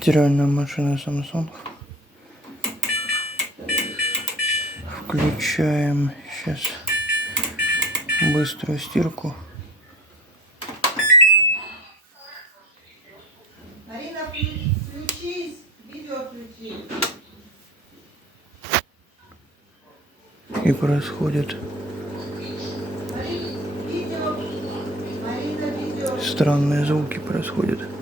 Стиральная машина Samsung. Включаем сейчас быструю стирку. Марина, включись, видео включи. И происходит Марина, видео. странные звуки происходят.